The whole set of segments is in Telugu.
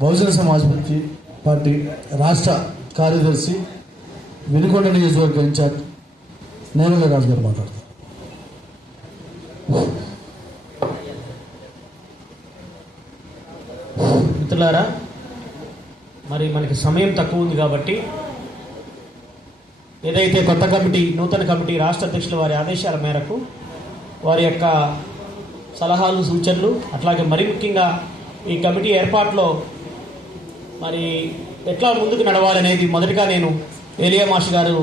బహుజన సమాజ్ పార్టీ రాష్ట్ర కార్యదర్శి వినుకొండ నియోజకవర్గ ఇన్ఛార్జ్ నేమల రాజు గారు మాట్లాడతారు. మిత్రులారా, మరి మనకి సమయం తక్కువ ఉంది కాబట్టి ఏదైతే కొత్త కమిటీ, నూతన కమిటీ రాష్ట్ర అధ్యక్షుల వారి ఆదేశాల మేరకు వారి యొక్క సలహాలు, సూచనలు, అట్లాగే మరి ముఖ్యంగా ఈ కమిటీ ఏర్పాటులో మరి ఎట్లా ముందుకు నడవాలనేది మొదటగా నేను ఏలియా మాస్టర్ గారు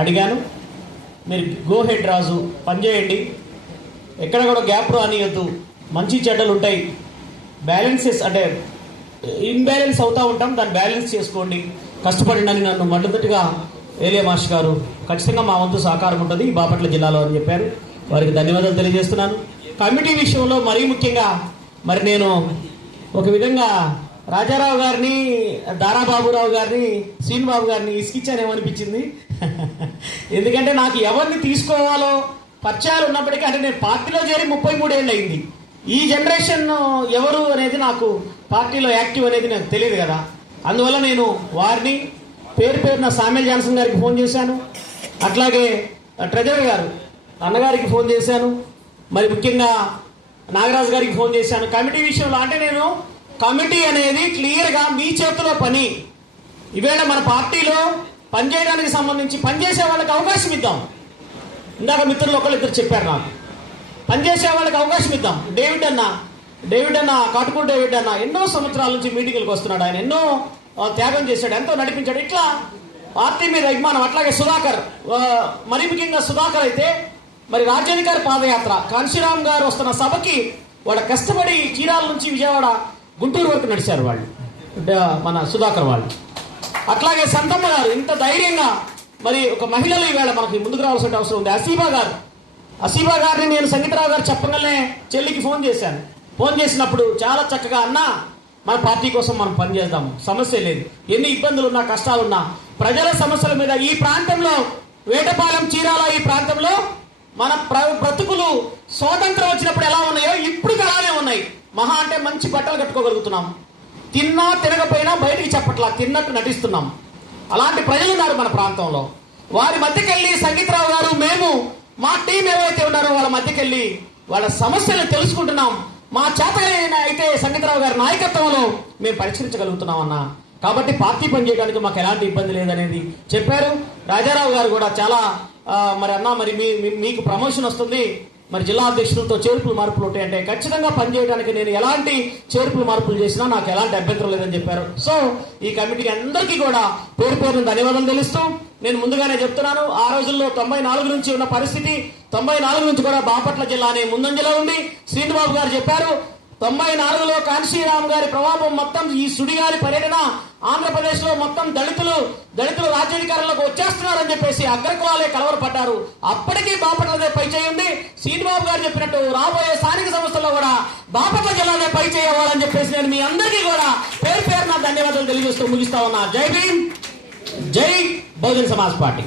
అడిగాను. మీరు గో హెడ్ రాజు, పనిచేయండి, ఎక్కడ కూడా గ్యాప్ రానియొద్దు, మంచి చెడ్డలు ఉంటాయి, బ్యాలెన్సెస్ అంటే ఇన్బ్యాలెన్స్ అవుతూ ఉంటాం, దాన్ని బ్యాలెన్స్ చేసుకోండి, కష్టపడండి అని నన్ను మొదటిగా ఏలియా మాస్టర్ గారు ఖచ్చితంగా మా వంతు సహకారం ఉంటుంది ఈ బాపట్ల జిల్లాలో అని చెప్పారు. వారికి ధన్యవాదాలు తెలియజేస్తున్నాను. కమిటీ విషయంలో మరీ ముఖ్యంగా మరి నేను ఒక విధంగా రాజారావు గారిని, దారాబాబురావు గారిని, శ్రీనిబాబు గారిని ఇసుకిచ్చానేమనిపించింది. ఎందుకంటే నాకు ఎవరిని తీసుకోవాలో పరిచయాలు ఉన్నప్పటికీ, అంటే నేను పార్టీలో చేరి 33 ఏళ్ళు అయింది. ఈ జనరేషన్ ఎవరు అనేది నాకు పార్టీలో యాక్టివ్ అనేది నాకు తెలియదు కదా. అందువల్ల నేను వారిని పేరున సామ్యుల్ జాన్సన్ గారికి ఫోన్ చేశాను, అట్లాగే ట్రెజరర్ గారు అన్నగారికి ఫోన్ చేశాను, మరి ముఖ్యంగా నాగరాజు గారికి ఫోన్ చేశాను. కమిటీ విషయంలో అంటే నేను కమిటీ అనేది క్లియర్గా మీ చేతిలో పని. ఈవేళ మన పార్టీలో పనిచేయడానికి సంబంధించి పనిచేసే వాళ్ళకి అవకాశం ఇద్దాం. ఇందాక మిత్రులు ఒకళ్ళిద్దరు చెప్పారు, నాకు పనిచేసే వాళ్ళకి అవకాశం ఇద్దాం. డేవిడ్ అన్న కాటుకూరు డేవిడ్ అన్న ఎన్నో సంవత్సరాల నుంచి మీటింగులకు వస్తున్నాడు. ఆయన ఎన్నో త్యాగం చేశాడు, ఎంతో నడిపించాడు. ఇట్లా పార్టీ మీద అభిమానం. అట్లాగే సుధాకర్, మరి ముఖ్యంగా సుధాకర్ అయితే మరి రాజ్యాధికారి పాదయాత్ర కాంశీరామ్ గారు వస్తున్న సభకి వాళ్ళు కష్టపడి చీరాల నుంచి విజయవాడ, గుంటూరు వరకు నడిచారు వాళ్ళు, మన సుధాకర్ వాళ్ళు. అట్లాగే సంతమ్మ గారు ఇంత ధైర్యంగా, మరి ఒక మహిళలు ఈవేళ మనకి ముందుకు రావాల్సిన అవసరం ఉంది. అసీబా గారిని నేను సంగీతరావు గారు చెప్పగానే చెల్లికి ఫోన్ చేశాను. ఫోన్ చేసినప్పుడు చాలా చక్కగా, అన్న మన పార్టీ కోసం మనం పనిచేద్దాం, సమస్య లేదు, ఎన్ని ఇబ్బందులు ఉన్నా, కష్టాలున్నా, ప్రజల సమస్యల మీద ఈ ప్రాంతంలో, వేటపాలెం, చీరాల ఈ ప్రాంతంలో మన బ్రతుకులు స్వాతంత్రం వచ్చినప్పుడు ఎలా ఉన్నాయో ఇప్పుడు అలానే ఉన్నాయి. మహా అంటే మంచి బట్టలు కట్టుకోగలుగుతున్నాం, తిన్నా తినకపోయినా బయటికి చెప్పట్లా, తిన్నట్టు నటిస్తున్నాం. అలాంటి ప్రజలు ఉన్నారు మన ప్రాంతంలో. వారి మధ్యకెళ్ళి సంగీతరావు గారు, మేము మా టీం ఏవైతే ఉన్నారో వాళ్ళ మధ్యకెళ్ళి వాళ్ళ సమస్యలు తెలుసుకుంటున్నాం. మా చేతనైనా అయితే సంగీతరావు గారి నాయకత్వంలో మేము పరిష్కరించగలుగుతున్నాం అన్న. కాబట్టి పార్టీ పనిచేయడానికి మాకు ఎలాంటి ఇబ్బంది లేదనేది చెప్పారు. రాజారావు గారు కూడా చాలా మరి అన్న, మరి మీకు ప్రమోషన్ వస్తుంది, మరి జిల్లా అధ్యక్షులతో చేర్పులు మార్పులు ఉంటాయంటే ఖచ్చితంగా పనిచేయడానికి నేను ఎలాంటి చేర్పులు మార్పులు చేసినా నాకు ఎలాంటి అభ్యంతరం లేదని చెప్పారు. సో ఈ కమిటీకి అందరికీ కూడా పేరు ధన్యవాదాలు తెలుస్తూ నేను ముందుగానే చెప్తున్నాను, ఆ రోజుల్లో 94 నుంచి ఉన్న పరిస్థితి, 94 నుంచి కూడా బాపట్ల జిల్లానే ముందంజలో ఉంది. శ్రీనిబాబు గారు చెప్పారు, 94లో కాంశీరామ్ గారి ప్రభావం మొత్తం ఈ సుడిగాలి పర్యటన ఆంధ్రప్రదేశ్ లో మొత్తం దళితులు రాజ్యాధికారంలోకి వచ్చేస్తున్నారని చెప్పేసి అగ్రకులాలే కలవరపడ్డారు. అప్పటికీ బాపట్లదే పై చేయండి. శ్రీనిబాబు గారు చెప్పినట్టు రాబోయే స్థానిక సంస్థల్లో కూడా బాపట్ల జిల్లానే పై చేయవాలని చెప్పేసి నేను మీ అందరికీ కూడా పేరున ధన్యవాదాలు తెలియజేస్తూ ముగిస్తా ఉన్నా. జై భీమ్, జై బహుజన సమాజ్ పార్టీ.